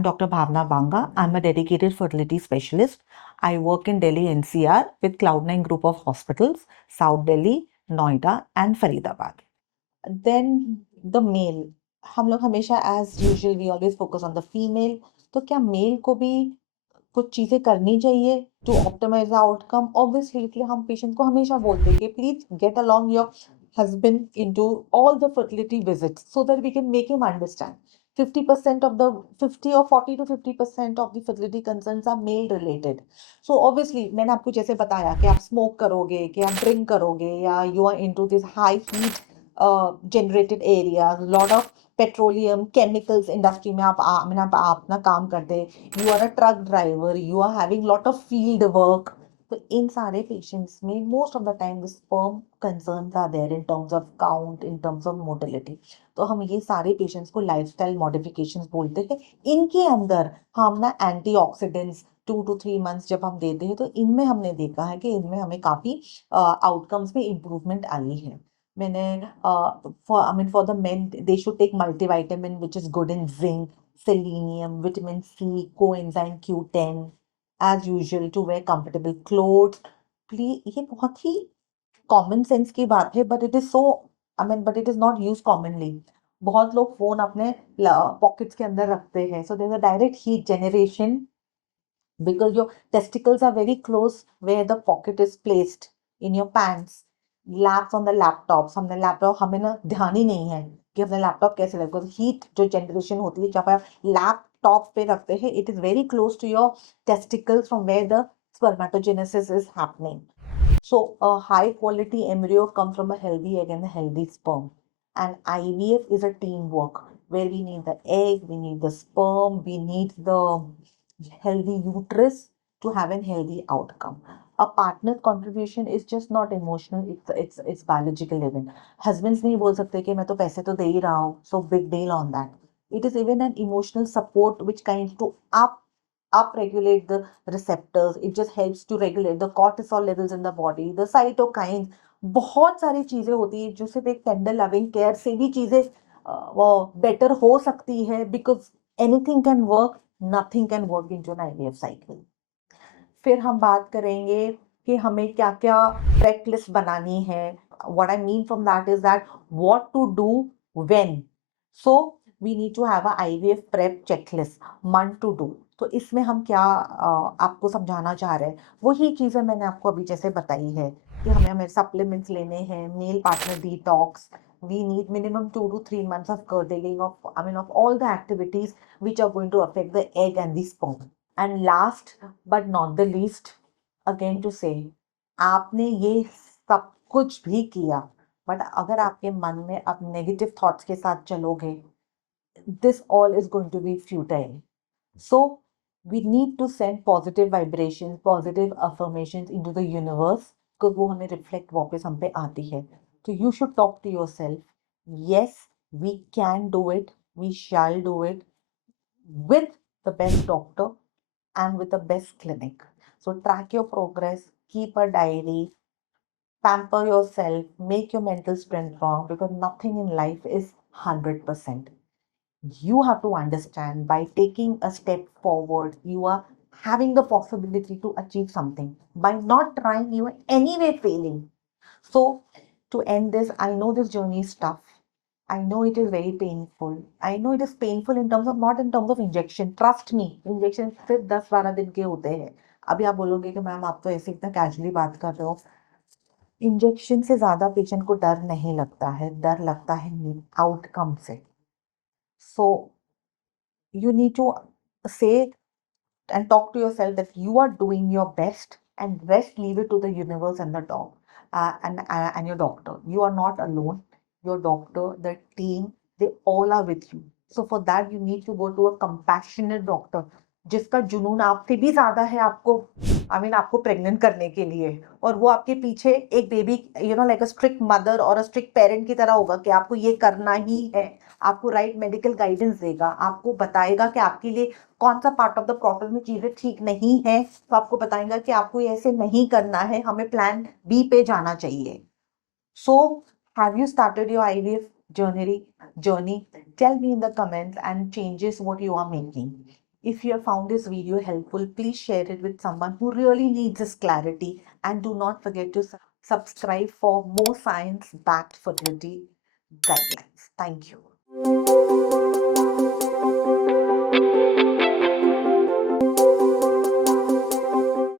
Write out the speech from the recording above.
I'm Dr. Bhavna Banga. I'm a dedicated fertility specialist. I work in Delhi NCR with Cloud9 Group of Hospitals, South Delhi, Noida and Faridabad. Then the male. हम लोग हमेशा as usual we always focus on the female. तो क्या mail को भी कुछ चीजें करनी चाहिए to optimise the outcome? Obviously, इसलिए हम पेशेंट को हमेशा बोलते हैं कि please get along your husband into all the fertility visits so that we can make him understand 50% of the 50 or 40 to 50% of the fertility concerns are male related. So obviously मैंने आपको जैसे बताया कि आप स्मोक करोगे, कि आप drink करोगे, या you are into this high heat generated areas, lot of petroleum chemicals industry में आप अपना काम करते हैं, you are a truck driver, you are having lot of field work, तो इन सारे पेशेंट्स में most of the time sperm concerns are there in terms of count, in terms of motility. तो हम ये सारे पेशेंट्स को लाइफस्टाइल मॉडिफिकेशंस बोलते हैं. इनके अंदर हम ना एंटीऑक्सीडेंट्स 2 to 3 months जब हम देते हैं, तो इनमें हमने देखा है कि इनमें हमें काफ़ी आउटकम्स में इम्प्रूवमेंट आई है. मैंने for the men they should take multivitamin which is good in zinc, selenium, vitamin C, coenzyme Q10, as usual to wear comfortable clothes. Please, ये बहुत ही कॉमन सेंस की बात है, but it is so but it is not use commonly. बहुत लोग phone अपने pockets के अंदर रखते हैं, so there's a direct heat generation because your testicles are very close where the pocket is placed in your pants. Laps on the laptops, हमने laptop, हमें ना ध्यान ही नहीं है कि अपने लैपटॉप कैसे लगे, बिकॉज हीट जो जनरेशन होती है जब आप लैपटॉप पे रखते हैं, it is very close to your testicles from where the spermatogenesis is happening. So a high quality embryo comes from a healthy egg and a healthy sperm. And IVF is a teamwork where we need the egg, we need the sperm, we need the healthy uterus to have a healthy outcome. A partner's contribution is just not emotional, it's biological even. Husbands नहीं बोल सकते कि मैं तो पैसे तो दे ही रहा हूँ, so big deal on that. It is even an emotional support which kind to upregulate the receptors. It just helps to regulate the cortisol levels in the body, the cytokines. बहुत सारी चीजें होती है जो सिर्फ एक टेंडर लविंग केयर से भी चीजें वो बेटर हो सकती है, because anything can work, nothing can work in जो IVF साइकिल. फिर हम बात करेंगे कि हमें क्या क्या प्रेप लिस्ट बनानी है. What I mean from that is that what to do when. So we need to have a IVF prep checklist, month to do. तो इसमें हम क्या आपको समझाना चाह रहे हैं, वही चीज़ें मैंने आपको अभी जैसे बताई है कि हमें सप्लीमेंट्स लेने हैं, male partner detox, we need minimum 2 to 3 months of curtailing of all the activities which are going to affect the egg and the sperm. And last but not the least, again to say, आपने ये सब कुछ भी किया, but अगर आपके मन में आप नेगेटिव थॉट्स के साथ चलोगे, this all is going to be futile. So we need to send positive vibrations, positive affirmations into the universe, because वो हमें reflect वापस हम पे आती है. So you should talk to yourself. Yes, we can do it. We shall do it with the best doctor and with the best clinic. So track your progress, keep a diary, pamper yourself, make your mental strength strong, because nothing in life is 100%. You have to understand by taking a step forward, you are having the possibility to achieve something. By not trying, you are anyway failing. So, to end this, I know this journey is tough. I know it is very painful. I know it is painful in terms of not in terms of injection. Trust me, injection सिर्फ 10-12 दिन के होते हैं. अभी आप बोलोगे कि ma'am आप तो ऐसे इतना कैजुअली बात कर रहे हो. इंजेक्शन से ज्यादा पेशेंट को डर नहीं लगता है, डर लगता है आउटकम से. So you need to say and talk to yourself that you are doing your best, and rest leave it to the universe and the dog and your doctor. You are not alone. Your doctor, the team, they all are with you. So for that you need to go to a compassionate doctor जिसका जुनून आपसे भी ज्यादा है आपको आपको pregnant करने के लिए, और वो आपके पीछे एक baby like a strict mother और अ स्ट्रिक्ट पेरेंट की तरह होगा कि आपको ये करना ही है. आपको राइट मेडिकल गाइडेंस देगा, आपको बताएगा कि आपके लिए कौन सा पार्ट ऑफ द प्रोसेस में चीजें ठीक नहीं है, तो आपको बताएगा कि आपको ऐसे नहीं करना है, हमें प्लान बी पे जाना चाहिए. So have you started your IVF journey? Tell me in the comments and changes what you are making. If you have found this video helpful, please share it with someone who really needs this clarity, and do not forget to subscribe for more science-backed fertility guidelines. Thank you.